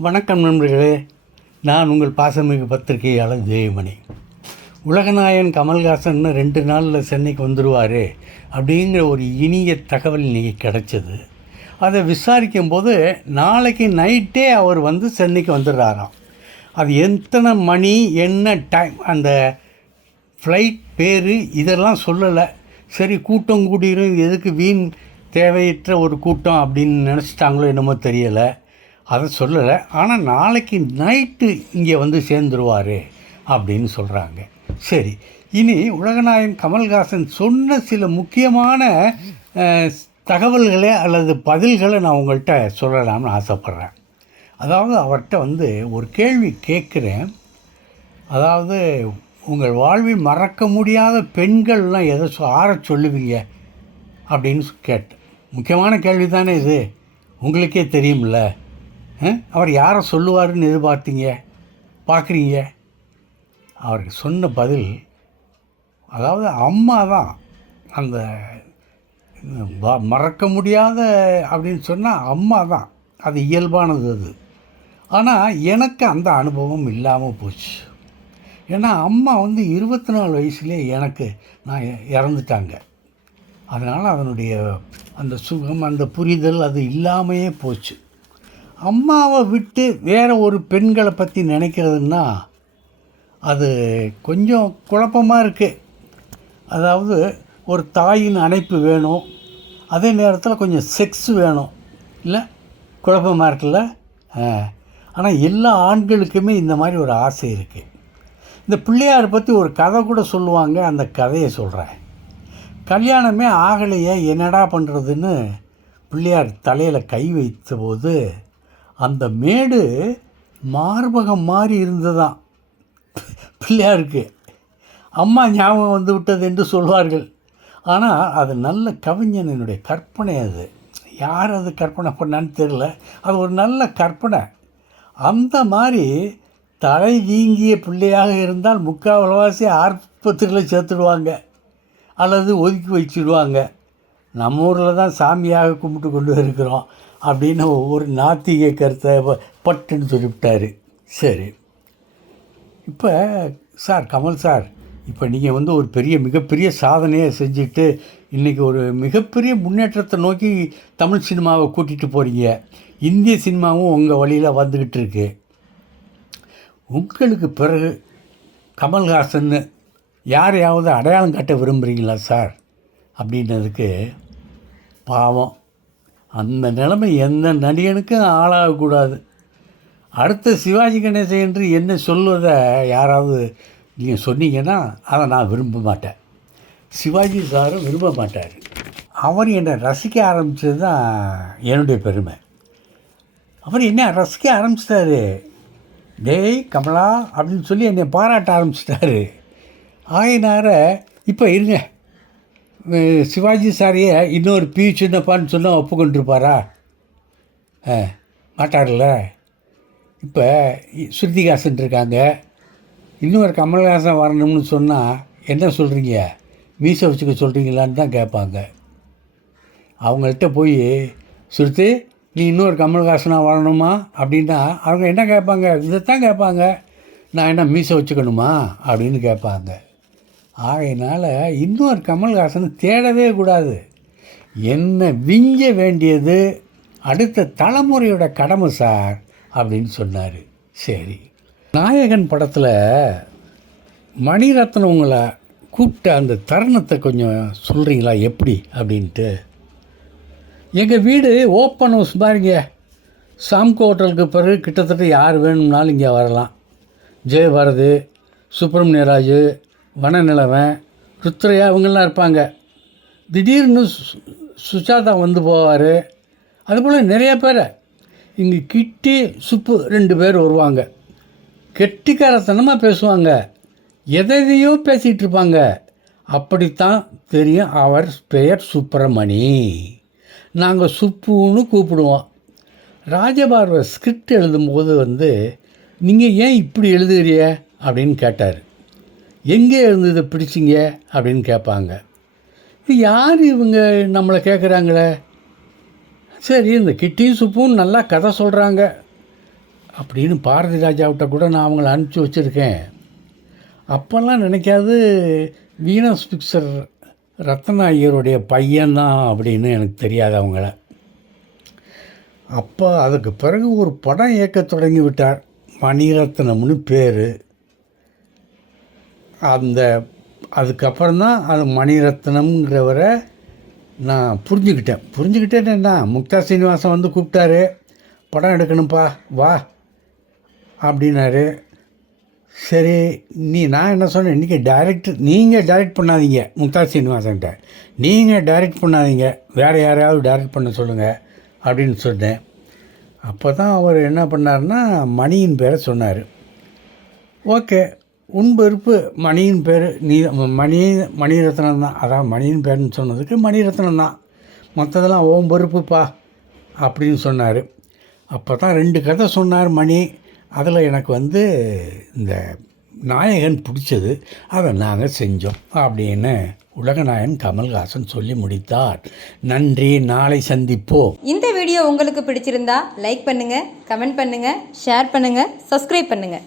வணக்கம் நண்பர்களே. நான் உங்கள் பாசமிகு பத்திரிகையாளர் ஜெயமணி. உலகநாயன் கமல்ஹாசன் ரெண்டு நாளில் சென்னைக்கு வந்துடுவார் அப்படிங்கிற ஒரு இனிய தகவல் இன்றைக்கி கிடச்சிது. அதை விசாரிக்கும் போது நாளைக்கு நைட்டே அவர் வந்து சென்னைக்கு வந்துடுறாராம். அது எத்தனை மணி என்ன டைம் அந்த ஃப்ளைட் பேர் இதெல்லாம் சொல்லலை. சரி கூட்டம் கூடிரும் எதுக்கு வீண் தேவையற்ற ஒரு கூட்டம் அப்படின்னு நினச்சிட்டாங்களோ என்னமோ தெரியலை. அதை சொல்லலை. ஆனால் நாளைக்கு நைட்டு இங்கே வந்து சேர்ந்துருவார் அப்படின்னு சொல்கிறாங்க சரி இனி உலகநாயகன் கமல்ஹாசன் சொன்ன சில முக்கியமான தகவல்களை அல்லது பதில்களை நான் உங்கள்கிட்ட சொல்லலாம்னு ஆசைப்பட்றேன். அதாவது அவர்கிட்ட வந்து ஒரு கேள்வி கேட்குறேன். அதாவது உங்கள் வாழ்வில் மறக்க முடியாத பெண்கள்லாம் எதை ஆற சொல்லுவீங்க அப்படின்னு கேட்டேன். முக்கியமான கேள்வி தானே இது. உங்களுக்கே தெரியும்ல. அவர் யாரை சொல்லுவார்னு எதிர்பார்த்தீங்க? பார்க்குறீங்க? அவருக்கு சொன்ன பதில் அதாவது அம்மா தான். அந்த மறக்க முடியாத அப்படின்னு சொன்னால் அம்மா தான். அது இயல்பானது அது. ஆனால் எனக்கு அந்த அனுபவம் இல்லாமல் போச்சு. ஏன்னா அம்மா வந்து இருபத்தி நாலு வயசுலேயே எனக்கு நான் இறந்துட்டாங்க. அதனால் அதனுடைய அந்த சுகம் அந்த புரிதல் அது இல்லாமையே போச்சு. அம்மாவை விட்டு வேறு ஒரு பெண்களை பற்றி நினைக்கிறதுன்னா அது கொஞ்சம் குழப்பமாக இருக்குது அதாவது ஒரு தாயின் அணைப்பு வேணும். அதே நேரத்தில் கொஞ்சம் செக்ஸ் வேணும். இல்லை? குழப்பமாக இருக்குல்ல? ஆனால் எல்லா ஆண்களுக்குமே இந்த மாதிரி ஒரு ஆசை இருக்குது இந்த பிள்ளையார் பற்றி ஒரு கதை கூட சொல்லுவாங்க. அந்த கதையை சொல்கிறேன் கல்யாணமே ஆகலையே என்னடா பண்ணுறதுன்னு பிள்ளையார் தலையில் கை வைத்த போது அந்த மேடு மார்பகம் மாதிரி இருந்ததாம். பிள்ளையாருக்கு அம்மா ஞாபகம் வந்து விட்டது என்று சொல்வார்கள். ஆனால் அது நல்ல கவிஞனினுடைய கற்பனை அது. யார் அது கற்பனை பண்ணான்னு தெரில அது ஒரு நல்ல கற்பனை. அந்த மாதிரி தலை வீங்கிய பிள்ளையாக இருந்தால் முக்கால்வாசி ஆஸ்பத்திரியில் சேர்த்துடுவாங்க. அல்லது ஒதுக்கி வச்சிடுவாங்க. நம்ம ஊரில் தான் சாமியாக கும்பிட்டு கொண்டு இருக்கிறோம் அப்படின்னு ஒரு நாத்திக கருத்தை ப- பட்டுன்னு சொல்லிவிட்டார். சரி. இப்போ சார் கமல் சார் இப்போ நீங்கள் வந்து ஒரு பெரிய மிகப்பெரிய சாதனையை செஞ்சுட்டு இன்றைக்கி ஒரு மிகப்பெரிய முன்னேற்றத்தை நோக்கி தமிழ் சினிமாவை கூட்டிகிட்டு போகிறீங்க இந்திய சினிமாவும் உங்கள் வழியில் வந்துக்கிட்டு இருக்கு. உங்களுக்கு பிறகு கமல்ஹாசன்னு யாரையாவது அடையாளம் காட்ட விரும்புகிறீங்களா சார்? அப்படின்னதுக்கு பாவம். அந்த நிலைமை எந்த நடிகனுக்கும் ஆளாகக்கூடாது. அடுத்த சிவாஜி கணேசன் என்று என்ன சொல்வதை யாராவது நீங்கள் சொன்னீங்கன்னா அதை நான் விரும்ப மாட்டேன். சிவாஜி சாரும் விரும்ப மாட்டார். அவர் என்னை ரசிக்க ஆரம்பித்தது தான் என்னுடைய பெருமை. அவர் என்ன ரசிக்க ஆரம்பிச்சிட்டாரு. டேய் கமலா அப்படின்னு சொல்லி என்னை பாராட்ட ஆரம்பிச்சிட்டாரு. ஆயினார இப்போ இருங்க. சிவாஜி சாரியை இன்னொரு பி சின்னப்பான்னு சொன்னால் ஒப்புக்கொண்டிருப்பாரா? ஆ மாட்டார்ல இப்போ ஸ்ருதிகாசன் இருக்காங்க. இன்னொரு கமல்ஹாசன் வரணும்னு சொன்னால் என்ன சொல்கிறீங்க மீசை வச்சுக்க சொல்கிறீங்களான்னு தான் கேட்பாங்க. அவங்கள்ட்ட போய் சுருத்தி நீ இன்னொரு கமல்ஹாசனாக வரணுமா? அப்படின்னா அவங்க என்ன கேட்பாங்க? இதைத்தான் கேட்பாங்க. நான் என்ன மீசை வச்சுக்கணுமா? அப்படின்னு கேட்பாங்க. ஆகையினால் இன்னொரு கமல்ஹாசன் தேடவே கூடாது. என்ன விஞ்ச வேண்டியது? அடுத்த தலைமுறையோட கடமை சார் அப்படின்னு சொன்னார். சரி. நாயகன் படத்தில் மணிரத்னம் உங்களை கூப்பிட்ட அந்த தருணத்தை கொஞ்சம் சொல்கிறீங்களா எப்படி? அப்படின்ட்டு. எங்கள் வீடு ஓப்பன் ஹவுஸ் பாருங்க. சாம்கோ ஹோட்டலுக்கு பிறகு கிட்டத்தட்ட யார் வேணும்னாலும் இங்கே வரலாம். ஜெயபாரதி சுப்பிரமணியராஜு வனநிலவன் ருத்ரையா இவங்கெல்லாம் இருப்பாங்க. திடீர்னு சுஜாதா வந்து போவார். அதுபோல் நிறைய பேர். இங்கே கிட்டி சுப்பு ரெண்டு பேர் வருவாங்க. கெட்டிக்காரத்தனமாக பேசுவாங்க. எதையோ பேசிகிட்டு இருப்பாங்க. அப்படித்தான் தெரியும் அவர் பெயர் சுப்பிரமணி. நாங்கள் சுப்புன்னு கூப்பிடுவோம். ராஜபார்வை ஸ்கிரிப்ட் எழுதும்போது வந்து நீங்கள் ஏன் இப்படி எழுதுறிய அப்படின்னு கேட்டார். எங்கே எழுந்ததை பிடிச்சிங்க அப்படின்னு கேட்பாங்க. இது யார் இவங்க நம்மளை கேட்குறாங்களே? சரி இந்த கிட்டியும் சுப்பும் நல்லா கதை சொல்கிறாங்க அப்படின்னு பாரதி ராஜாவிட்ட கூட நான் அவங்கள அனுப்பிச்சி வச்சுருக்கேன். அப்போல்லாம் நினைக்காது வீனஸ் பிக்சர் ரத்ன ஐயருடைய பையன்தான் அப்படின்னு எனக்கு தெரியாது அவங்கள. அப்போ அதுக்கு பிறகு ஒரு படம் இயக்க தொடங்கி விட்டார். மணிரத்னம்னு பேர். அந்த அதுக்கப்புறம் தான் அது மணிரத்னம்ங்கிறவரை நான் புரிஞ்சுக்கிட்டேன். புரிஞ்சுக்கிட்டேன்னா முக்தா சீனிவாசன் வந்து கூப்பிட்டாரு. படம் எடுக்கணும்ப்பா வா அப்படின்னாரு. சரி நீ நான் என்ன சொன்னேன்? இன்றைக்கி டைரக்ட் நீங்கள் டைரக்ட் பண்ணாதீங்க முக்தா சீனிவாசன்கிட்ட. நீங்கள் டைரக்ட் பண்ணாதீங்க வேறு யாரையாவது டைரக்ட் பண்ண சொல்லுங்கள் அப்படின்னு சொன்னேன். அப்போ தான் அவர் என்ன பண்ணாருன்னா மணியின் பேரை சொன்னார். ஓகே உன் விருப்பு மணியின் பேர் நீ மணி மணிரத்னம் தான். அதான் மணியின் பேர்னு சொன்னதுக்கு மணிரத்னம் தான். மற்றதெல்லாம் ஓம் பொறுப்புப்பா அப்படின்னு சொன்னார். அப்போ தான் ரெண்டு கதை சொன்னார் மணி. அதில் எனக்கு வந்து இந்த நாயகன் பிடிச்சது. அதை நாங்கள் செஞ்சோம் அப்படின்னு உலகநாயகன் கமல்ஹாசன் சொல்லி முடித்தார். நன்றி நாளை சந்திப்போம். இந்த வீடியோ உங்களுக்கு பிடிச்சிருந்தா லைக் பண்ணுங்கள் கமெண்ட் பண்ணுங்கள் ஷேர் பண்ணுங்கள் சப்ஸ்கிரைப் பண்ணுங்கள்